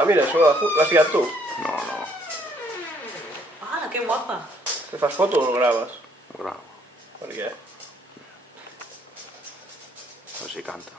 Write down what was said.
Ah, mira, això l'has ficat tu. No, no, Hola, que guapa. Que fas foto o no graves? ho gravo. Per què? A veure si canta.